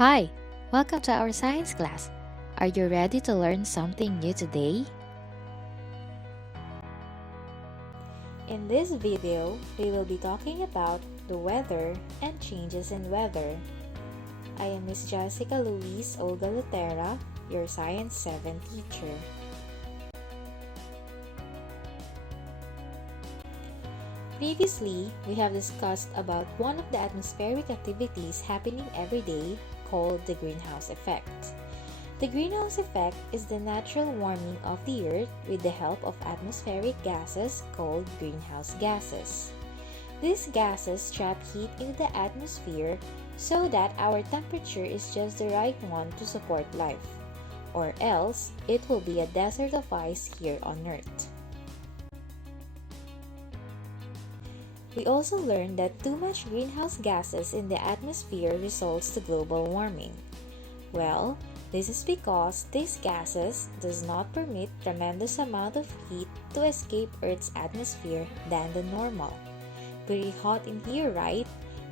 Hi, welcome to our science class. Are you ready to learn something new today? In this video, we will be talking about the weather and changes in weather. I am Miss Jessica Luis Olga Lutera, your Science 7 teacher. Previously, we have discussed about one of the atmospheric activities happening every day called the greenhouse effect. The greenhouse effect is the natural warming of the Earth with the help of atmospheric gases called greenhouse gases. These gases trap heat into the atmosphere so that our temperature is just the right one to support life, or else it will be a desert of ice here on Earth. We also learned that too much greenhouse gases in the atmosphere results to global warming. Well, this is because these gases does not permit tremendous amount of heat to escape Earth's atmosphere than the normal. Pretty hot in here, right?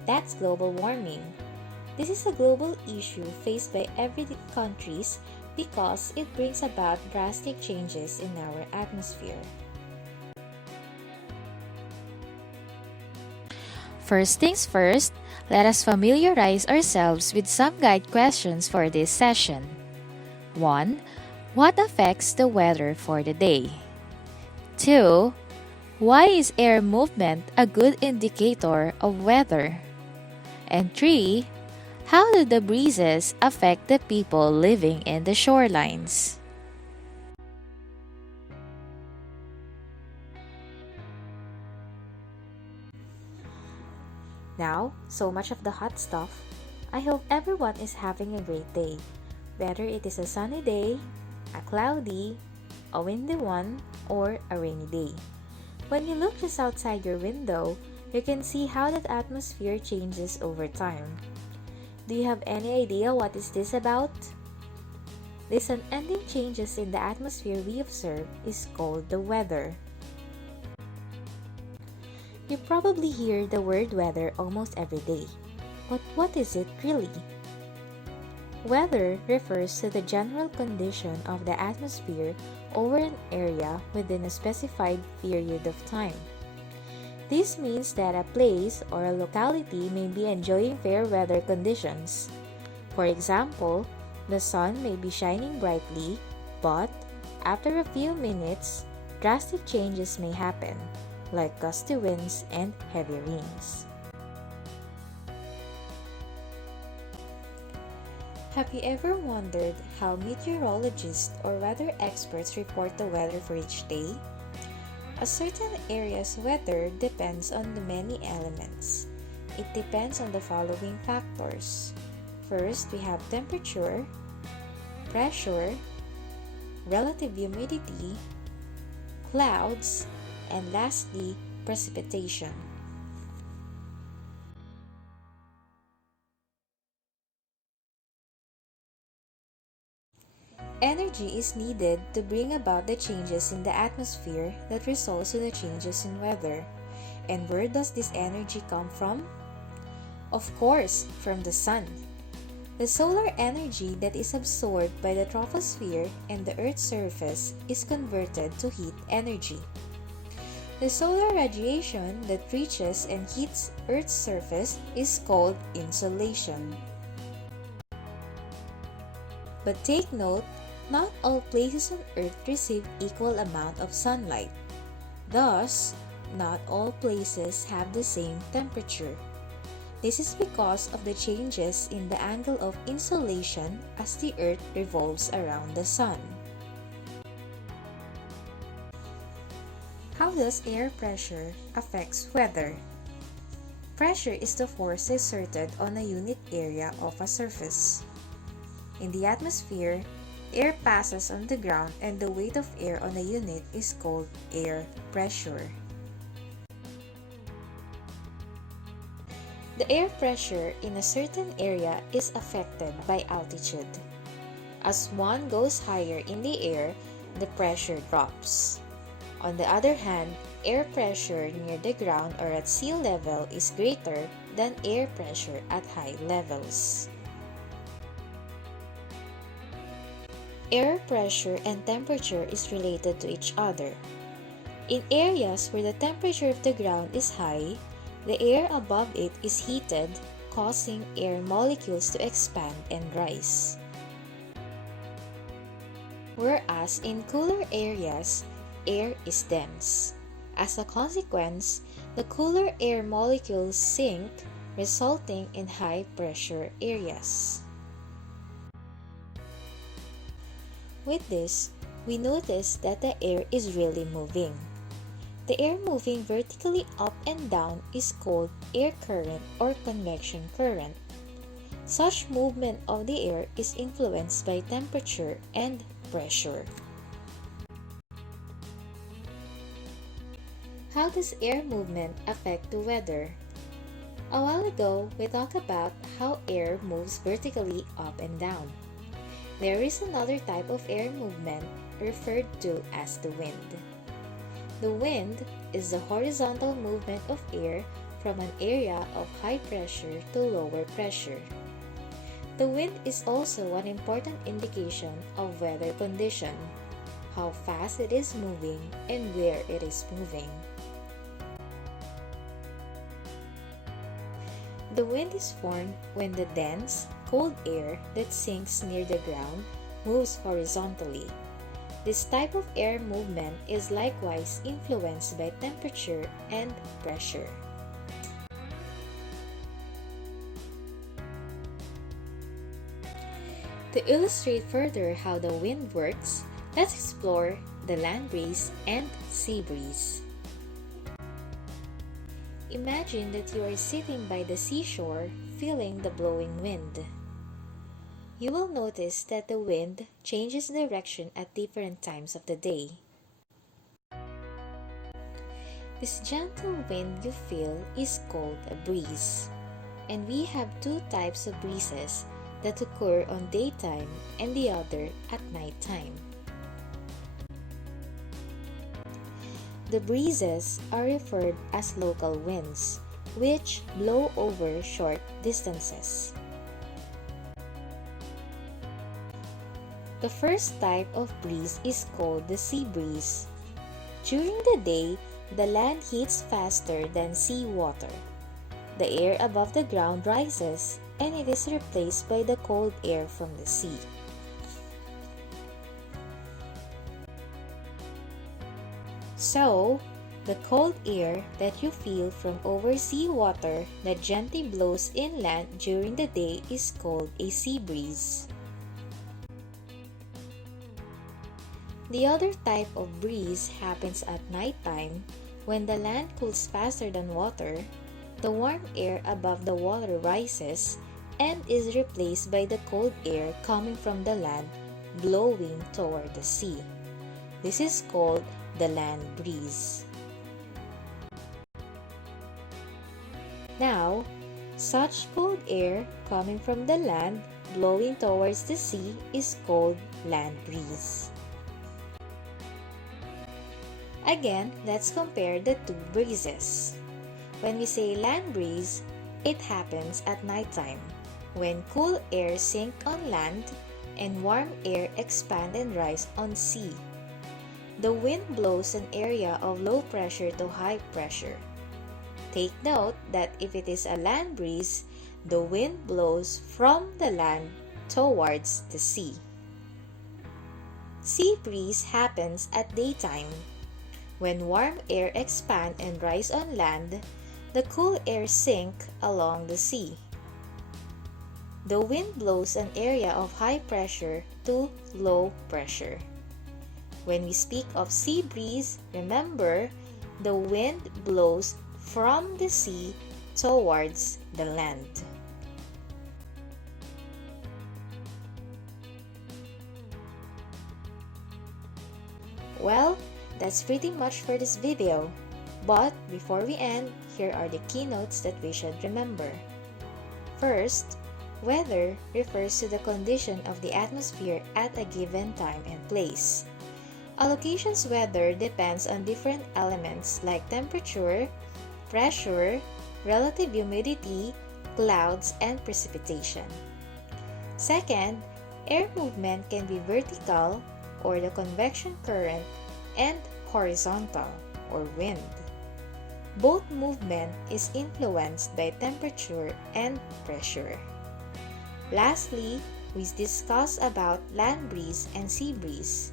That's global warming. This is a global issue faced by every countries because it brings about drastic changes in our atmosphere. First things first, let us familiarize ourselves with some guide questions for this session. 1. What affects the weather for the day? 2. Why is air movement a good indicator of weather? And 3. How do the breezes affect the people living in the shorelines? Now, so much of the hot stuff. I hope everyone is having a great day, whether it is a sunny day, a cloudy, a windy one, or a rainy day. When you look just outside your window, you can see how that atmosphere changes over time. Do you have any idea what is this about? These unending changes in the atmosphere we observe is called the weather. You probably hear the word weather almost every day. But what is it really? Weather refers to the general condition of the atmosphere over an area within a specified period of time. This means that a place or a locality may be enjoying fair weather conditions. For example, the sun may be shining brightly, but after a few minutes, drastic changes may happen, like gusty winds and heavy rains. Have you ever wondered how meteorologists or weather experts report the weather for each day? A certain area's weather depends on the many elements. It depends on the following factors. First, we have temperature, pressure, relative humidity, clouds, and lastly, precipitation. Energy is needed to bring about the changes in the atmosphere that results in the changes in weather. And where does this energy come from? Of course, from the sun. The solar energy that is absorbed by the troposphere and the Earth's surface is converted to heat energy. The solar radiation that reaches and hits Earth's surface is called insolation. But take note, not all places on Earth receive equal amount of sunlight. Thus, not all places have the same temperature. This is because of the changes in the angle of insolation as the Earth revolves around the Sun. How does air pressure affect weather? Pressure is the force exerted on a unit area of a surface. In the atmosphere, air passes on the ground and the weight of air on a unit is called air pressure. The air pressure in a certain area is affected by altitude. As one goes higher in the air, the pressure drops. On the other hand, air pressure near the ground or at sea level is greater than air pressure at high levels. Air pressure and temperature is related to each other. In areas where the temperature of the ground is high, the air above it is heated, causing air molecules to expand and rise. Whereas in cooler areas, air is dense. As a consequence, the cooler air molecules sink, resulting in high pressure areas. With this, we notice that the air is really moving. The air moving vertically up and down is called air current or convection current. Such movement of the air is influenced by temperature and pressure. How does air movement affect the weather? A while ago, we talked about how air moves vertically up and down. There is another type of air movement referred to as the wind. The wind is the horizontal movement of air from an area of high pressure to lower pressure. The wind is also an important indication of weather condition, how fast it is moving and where it is moving. The wind is formed when the dense, cold air that sinks near the ground moves horizontally. This type of air movement is likewise influenced by temperature and pressure. To illustrate further how the wind works, let's explore the land breeze and sea breeze. Imagine that you are sitting by the seashore, feeling the blowing wind. You will notice that the wind changes direction at different times of the day. This gentle wind you feel is called a breeze. And we have two types of breezes that occur on daytime and the other at nighttime. The breezes are referred as local winds, which blow over short distances. The first type of breeze is called the sea breeze. During the day, the land heats faster than sea water. The air above the ground rises and it is replaced by the cold air from the sea. So, the cold air that you feel from over sea water that gently blows inland during the day is called a sea breeze. The other type of breeze happens at nighttime when the land cools faster than water. The warm air above the water rises and is replaced by the cold air coming from the land blowing toward the sea. This is called the land breeze. Now, such cold air coming from the land blowing towards the sea is called land breeze. Again, let's compare the two breezes. When we say land breeze, it happens at nighttime, when cool air sinks on land and warm air expand and rise on sea. The wind blows an area of low pressure to high pressure. Take note that if it is a land breeze, the wind blows from the land towards the sea. Sea breeze happens at daytime. When warm air expand and rise on land, the cool air sink along the sea. The wind blows an area of high pressure to low pressure. When we speak of sea breeze, remember, the wind blows from the sea towards the land. Well, that's pretty much for this video. But before we end, here are the keynotes that we should remember. First, weather refers to the condition of the atmosphere at a given time and place. A location's weather depends on different elements like temperature, pressure, relative humidity, clouds, and precipitation. Second, Air movement can be vertical, or the convection current, and horizontal, or wind. Both movement is influenced by temperature and pressure. Lastly, we discuss about land breeze and sea breeze.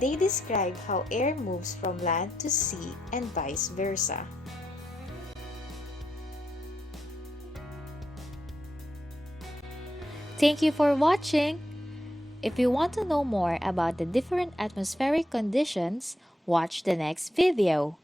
They describe how air moves from land to sea and vice versa. Thank you for watching! If you want to know more about the different atmospheric conditions, watch the next video.